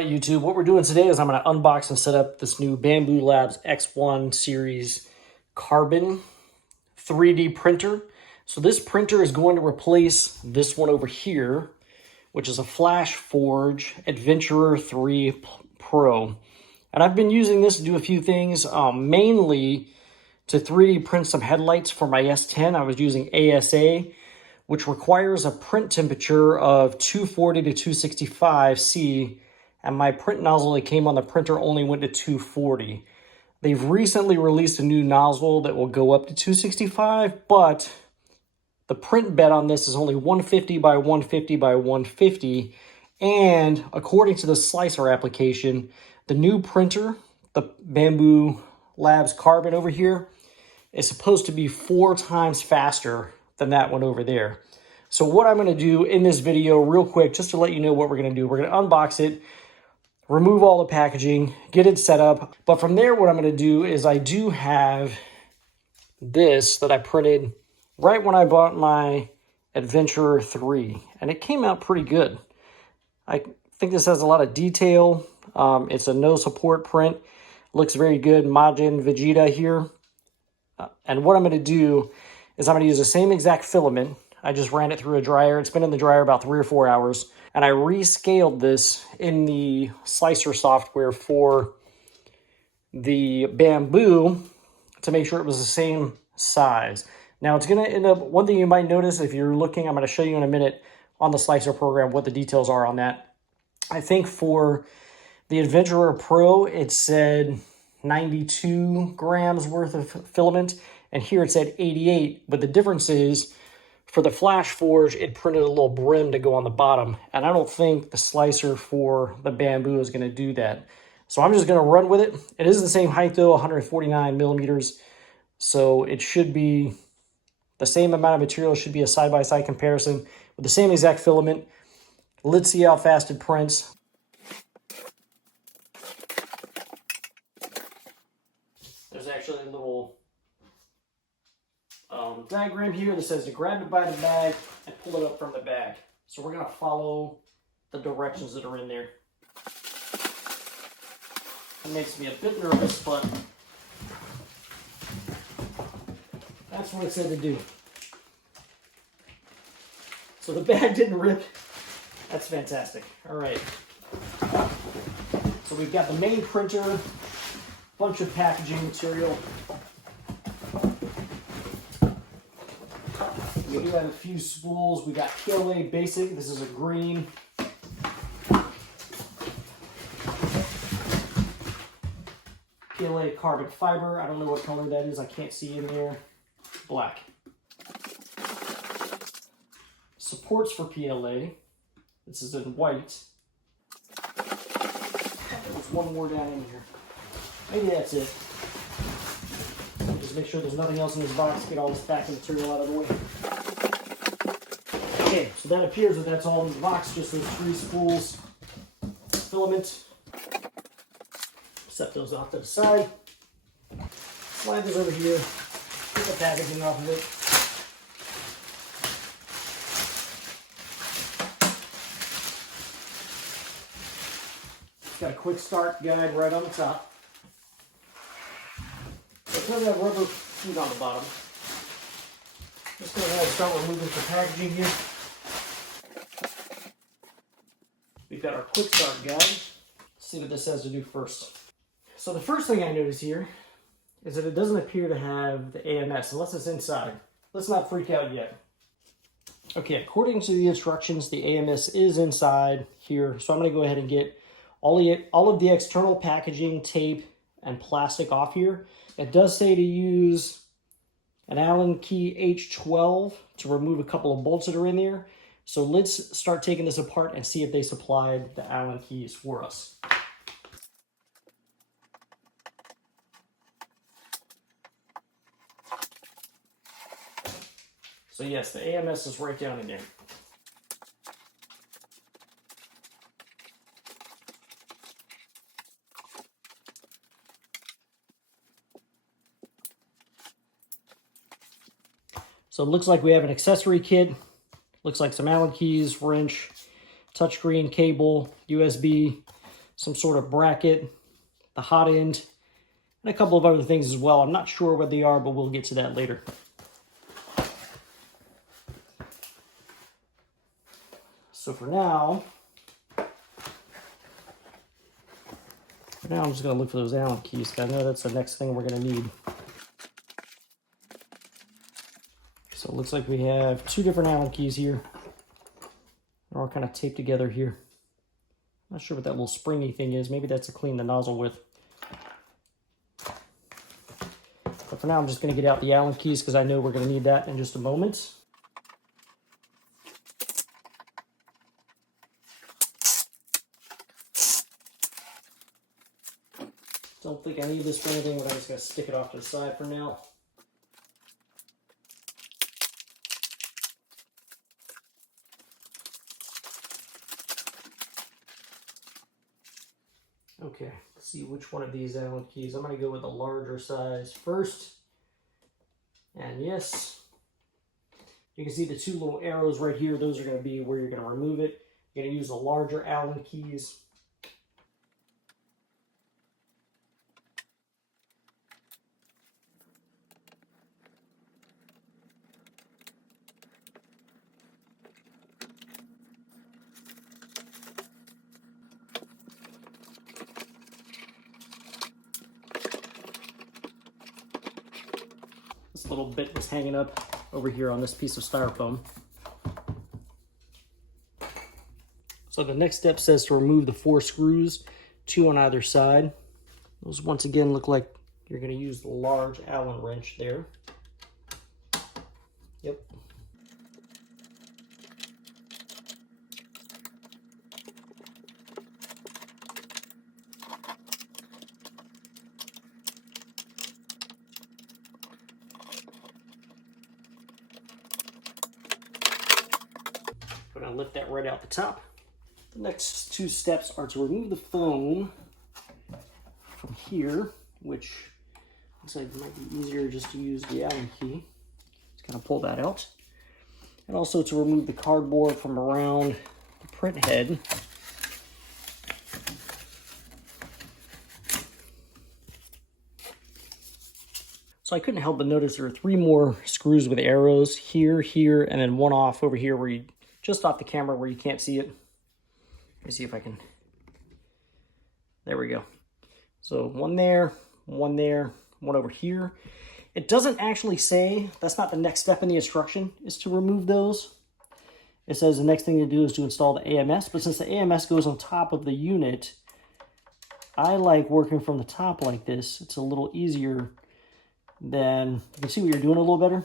right, YouTube, what we're doing today is I'm going to unbox and set up this new Bambu Labs X1 series Carbon 3D printer. So this printer is going to replace this one over here, which is a Flash Forge Adventurer 3 Pro. And I've been using this to do a few things, mainly to 3D print some headlights for my S10. I was using ASA, which requires a print temperature of 240 to 265 C, and my print nozzle that came on the printer only went to 240. They've recently released a new nozzle that will go up to 265, but the print bed on this is only 150 by 150 by 150, and according to the slicer application, the new printer, the Bambu Labs Carbon over here, is supposed to be 4 times faster than that one over there. So what I'm going to do in this video real quick, just to let you know what we're going to do, we're going to unbox it, remove all the packaging, get it set up. But from there, what I'm going to do is I do have this that I printed right when I bought my Adventurer 3, and it came out pretty good. I think this has a lot of detail. It's a no support print. Looks very good. Majin Vegeta here. And what I'm going to do is I'm going to use the same exact filament. I just ran it through a dryer. It's been in the dryer about 3 or 4 hours. And I rescaled this in the slicer software for the Bambu to make sure it was the same size. Now it's going to end up, one thing you might notice if you're looking, I'm going to show you in a minute on the slicer program what the details are on that. I think for the Adventurer Pro, it said 92 grams worth of filament, and here it said 88, but the difference is for the Flash Forge, it printed a little brim to go on the bottom, and I don't think the slicer for the Bambu is going to do that. So I'm just going to run with it. It is the same height though, 149 millimeters, so it should be the same amount of material. It should be a side-by-side comparison with the same exact filament. Let's see how fast it prints. There's actually a little diagram here that says to grab it by the bag and pull it up from the bag. So we're going to follow the directions that are in there. It makes me a bit nervous, but that's what it said to do. So the bag didn't rip. That's fantastic. All right. So we've got the main printer, bunch of packaging material. We do have a few spools. We got PLA Basic. This is a green. PLA Carbon Fiber. I don't know what color that is. I can't see in there. Black. Supports for PLA. This is in white. There's one more down in here. Maybe that's it. Just make sure there's nothing else in this box. Get all this packing material out of the way. Okay, so that appears that that's all in the box. Just those 3 spools, filament. Set those off to the side. Slide this over here. Get the packaging off of it. It's got a quick start guide right on the top. It does have rubber feet on the bottom. Just go ahead and start removing some packaging here. We've got our quick start guide. Let's see what this says to do first. So the first thing I notice here is that it doesn't appear to have the AMS unless it's inside. Let's not freak out yet. Okay, according to the instructions, the AMS is inside here. So I'm going to go ahead and get all of the external packaging, tape, and plastic off here. It does say to use an Allen key H12 to remove a couple of bolts that are in there. So let's start taking this apart and see if they supplied the Allen keys for us. So yes, the AMS is right down in there. So it looks like we have an accessory kit. Looks like some Allen keys, wrench, touchscreen, cable, USB, some sort of bracket, the hot end, and a couple of other things as well. I'm not sure what they are, but we'll get to that later. So for now I'm just going to look for those Allen keys, because I know that's the next thing we're going to need. So it looks like we have two different Allen keys here. They're all kind of taped together here. Not sure what that little springy thing is. Maybe that's to clean the nozzle with. But for now, I'm just going to get out the Allen keys because I know we're going to need that in just a moment. Don't think I need this for anything, but I'm just going to stick it off to the side for now. Okay, let's see which one of these Allen keys. I'm going to go with the larger size first. And yes, you can see the two little arrows right here. Those are going to be where you're going to remove it. You're going to use the larger Allen keys. This little bit was hanging up over here on this piece of styrofoam. So the next step says to remove the 4 screws, 2 on either side. Those once again look like you're going to use the large Allen wrench there. Yep. I'm going to lift that right out the top. The next 2 steps are to remove the foam from here, which looks like it might be easier just to use the Allen key. Just kind of pull that out. And also to remove the cardboard from around the print head. So I couldn't help but notice there are 3 more screws with arrows here, here, and then one off over here where you just off the camera where you can't see it. Let me see if I can. There we go. So one there, one over here. It doesn't actually say, that's not the next step in the instruction, is to remove those. It says the next thing to do is to install the AMS, but since the AMS goes on top of the unit, I like working from the top like this. It's a little easier than, you can see what you're doing a little better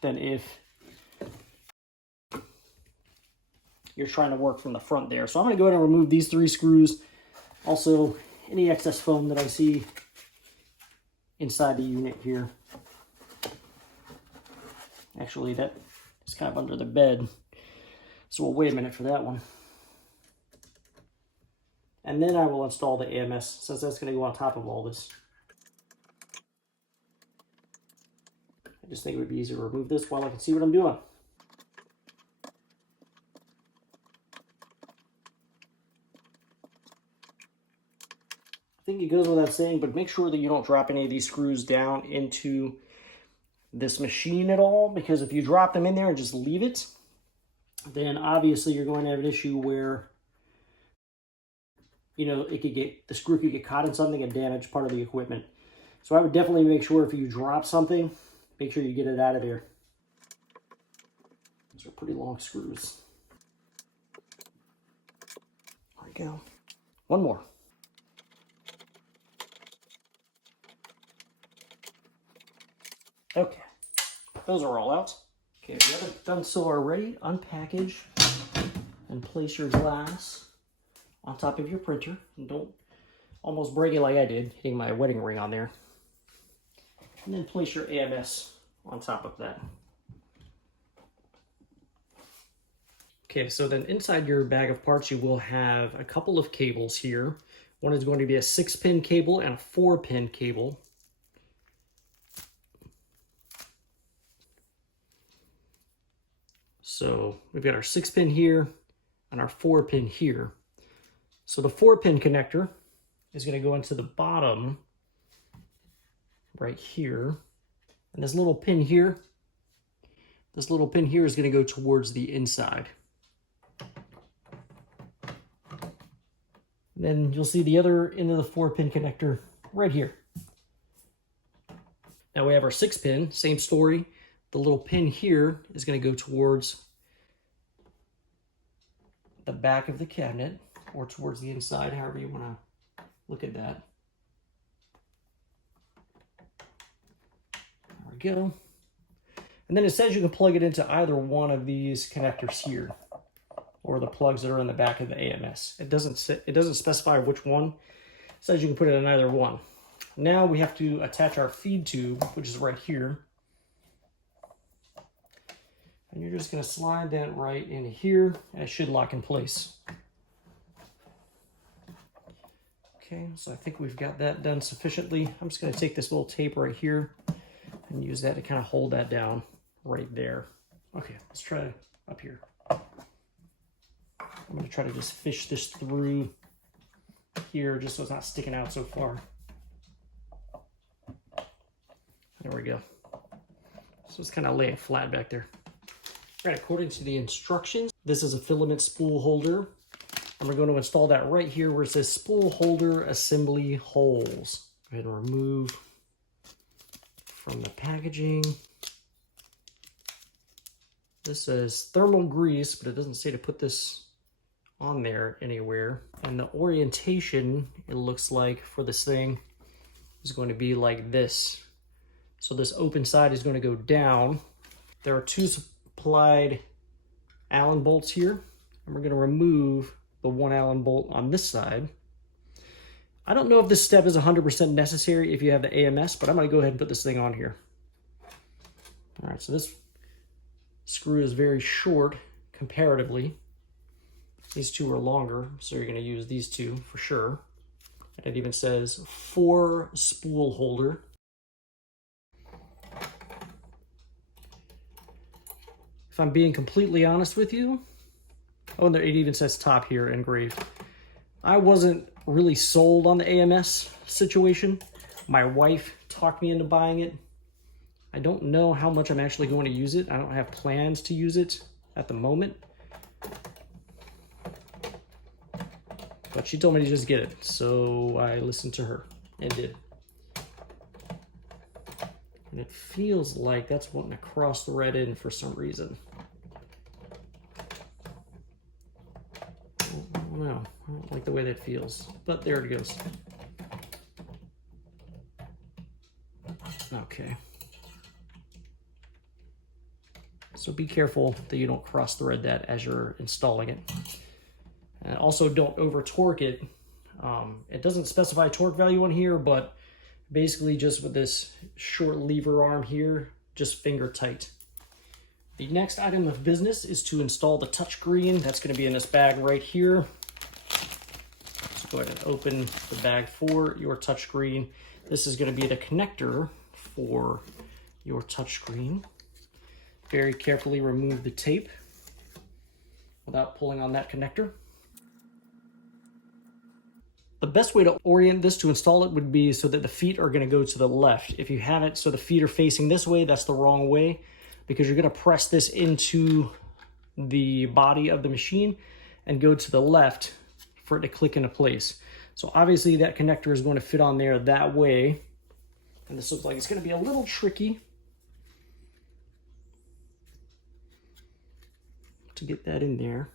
than if you're trying to work from the front there. So I'm going to go ahead and remove these 3 screws. Also, any excess foam that I see inside the unit here. Actually, that is kind of under the bed. So we'll wait a minute for that one. And then I will install the AMS, since that's going to go on top of all this. I just think it would be easier to remove this while I can see what I'm doing. I think it goes without saying, but make sure that you don't drop any of these screws down into this machine at all, because if you drop them in there and just leave it, then obviously you're going to have an issue where, you know, the screw could get caught in something and damage part of the equipment. So I would definitely make sure if you drop something, make sure you get it out of there. Those are pretty long screws. There we go. One more. Okay, those are all out. Okay, if you haven't done so already, unpackage and place your glass on top of your printer. And don't almost break it like I did, hitting my wedding ring on there. And then place your AMS on top of that. Okay, so then inside your bag of parts, you will have a couple of cables here. One is going to be a 6-pin cable and a 4-pin cable. So we've got our 6-pin here and our 4-pin here. So the 4-pin connector is going to go into the bottom right here. And this little pin here is going to go towards the inside. Then you'll see the other end of the 4-pin connector right here. Now we have our 6-pin, same story. The little pin here is going to go towards the back of the cabinet or towards the inside, however you want to look at that. There we go. And then it says you can plug it into either one of these connectors here, or the plugs that are in the back of the AMS. It doesn't specify which one. It says you can put it in either one. Now we have to attach our feed tube, which is right here. And you're just going to slide that right in here, and it should lock in place. Okay, so I think we've got that done sufficiently. I'm just going to take this little tape right here and use that to kind of hold that down right there. Okay, let's try up here. I'm going to try to just fish this through here just so it's not sticking out so far. There we go. So it's kind of laying flat back there. Right, according to the instructions, this is a filament spool holder. And we're going to install that right here where it says spool holder assembly holes. Go ahead and remove from the packaging. This says thermal grease, but it doesn't say to put this on there anywhere. And the orientation, it looks like, for this thing is going to be like this. So this open side is going to go down. There are 2 supplied Allen bolts here, and we're going to remove the 1 Allen bolt on this side. I don't know if this step is 100% necessary if you have the AMS, but I'm going to go ahead and put this thing on here. All right, so this screw is very short comparatively. These 2 are longer, so you're going to use these 2 for sure. And it even says 4 spool holder. If I'm being completely honest with you, oh, and it even says top here engraved. I wasn't really sold on the AMS situation. My wife talked me into buying it. I don't know how much I'm actually going to use it. I don't have plans to use it at the moment. But she told me to just get it, so I listened to her and did. And it feels like that's wanting to cross the red in for some reason. I don't know. I don't like the way that feels, but there it goes. Okay. So be careful that you don't cross thread that as you're installing it. And also don't over torque it. It doesn't specify torque value on here, but basically just with this short lever arm here, just finger tight. The next item of business is to install the touchscreen. That's going to be in this bag right here. So go ahead and open the bag for your touchscreen. This is going to be the connector for your touchscreen. Very carefully remove the tape without pulling on that connector. The best way to orient this to install it would be so that the feet are going to go to the left. If you have it so the feet are facing this way, that's the wrong way, because you're going to press this into the body of the machine and go to the left for it to click into place. So obviously that connector is going to fit on there that way. And this looks like it's going to be a little tricky to get that in there,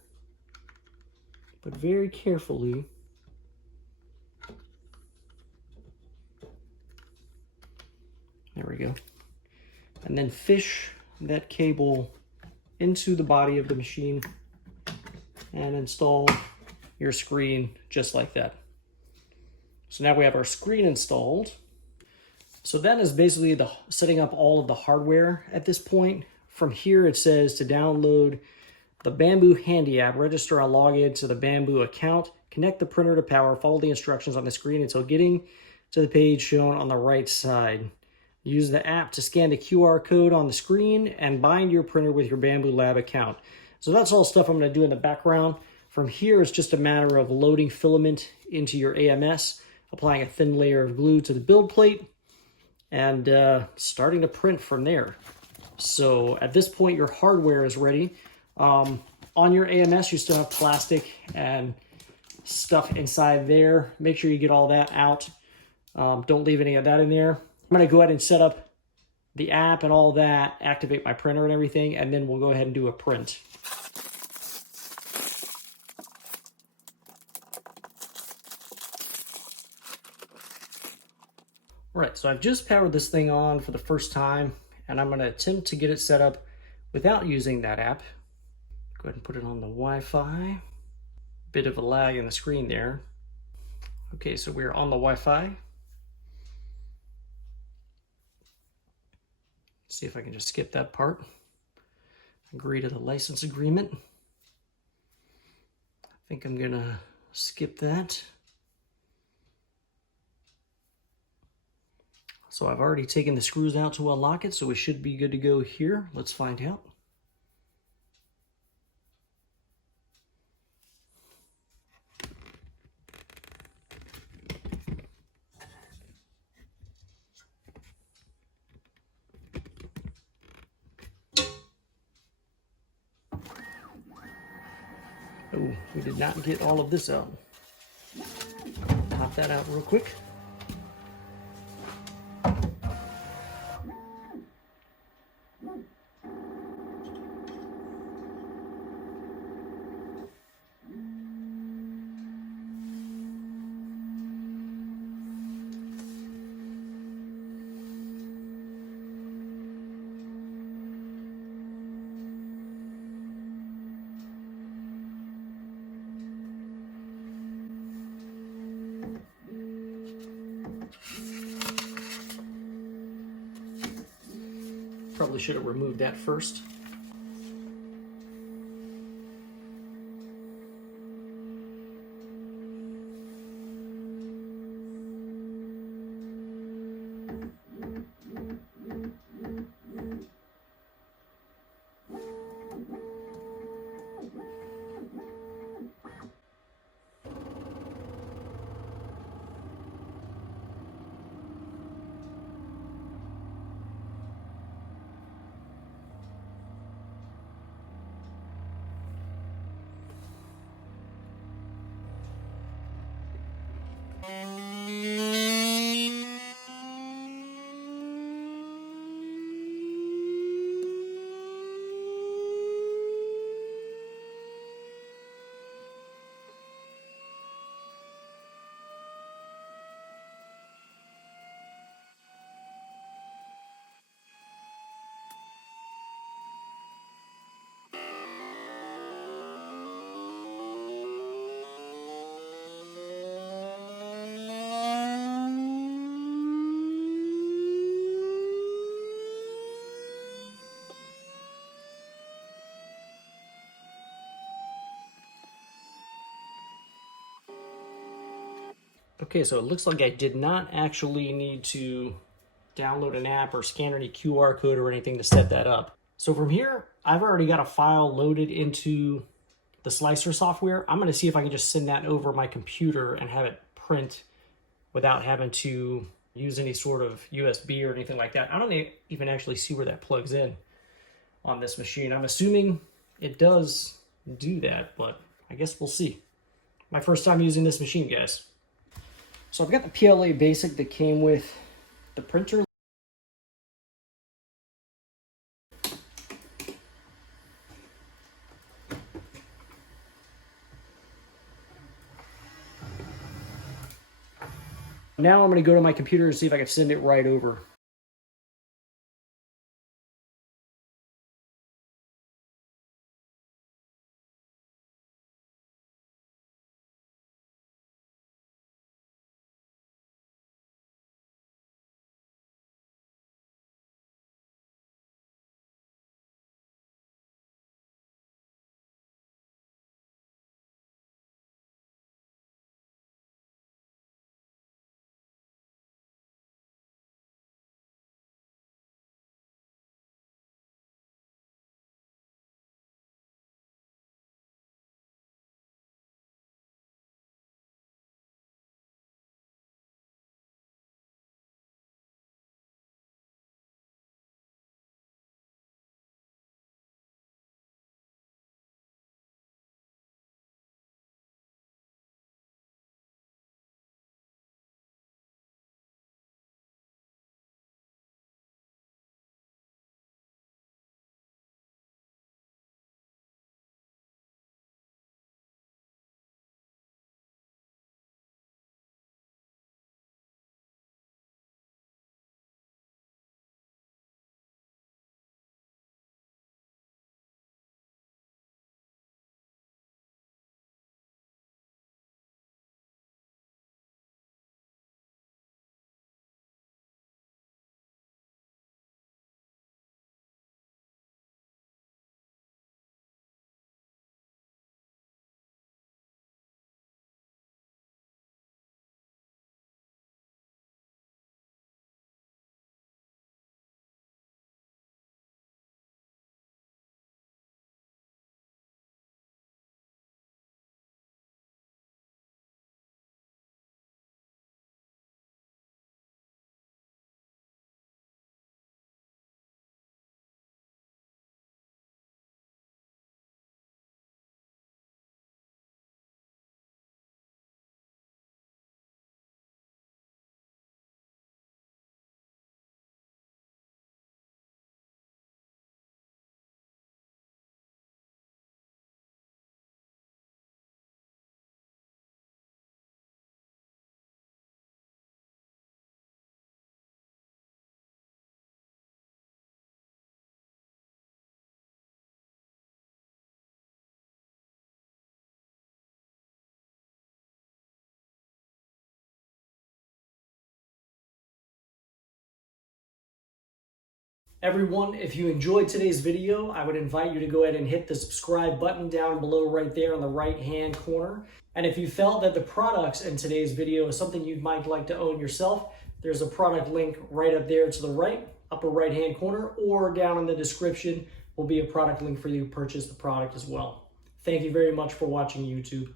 but very carefully. There we go. And then fish that cable into the body of the machine and install your screen just like that. So now we have our screen installed. So that is basically the setting up all of the hardware at this point. From here it says to download the Bambu Handy app, register and log in to the Bambu account, connect the printer to power, follow the instructions on the screen until getting to the page shown on the right side. Use the app to scan the QR code on the screen and bind your printer with your Bambu Lab account. So that's all stuff I'm going to do in the background From here, it's just a matter of loading filament into your AMS, applying a thin layer of glue to the build plate, and starting to print from there. So at this point, your hardware is ready. On your AMS, you still have plastic and stuff inside there. Make sure you get all that out. Don't leave any of that in there. I'm going to go ahead and set up the app and all that, activate my printer and everything, and then we'll go ahead and do a print. All right, so I've just powered this thing on for the first time, and I'm going to attempt to get it set up without using that app. Go ahead and put it on the Wi-Fi. Bit of a lag in the screen there. Okay, so we're on the Wi-Fi. See if I can just skip that part. Agree to the license agreement. I think I'm gonna skip that. So I've already taken the screws out to unlock it, so we should be good to go here. Let's find out. Oh, we did not get all of this out. Pop that out real quick. Probably should have removed that first. Okay, so it looks like I did not actually need to download an app or scan any QR code or anything to set that up. So from here, I've already got a file loaded into the slicer software. I'm going to see if I can just send that over my computer and have it print without having to use any sort of USB or anything like that. I don't even actually see where that plugs in on this machine. I'm assuming it does do that, but I guess we'll see. My first time using this machine, guys. So I've got the PLA Basic that came with the printer. Now I'm going to go to my computer and see if I can send it right over. Everyone, if you enjoyed today's video, I would invite you to go ahead and hit the subscribe button down below right there in the right-hand corner. And if you felt that the products in today's video is something you might like to own yourself, there's a product link right up there to the right, upper right-hand corner, or down in the description will be a product link for you to purchase the product as well. Thank you very much for watching YouTube.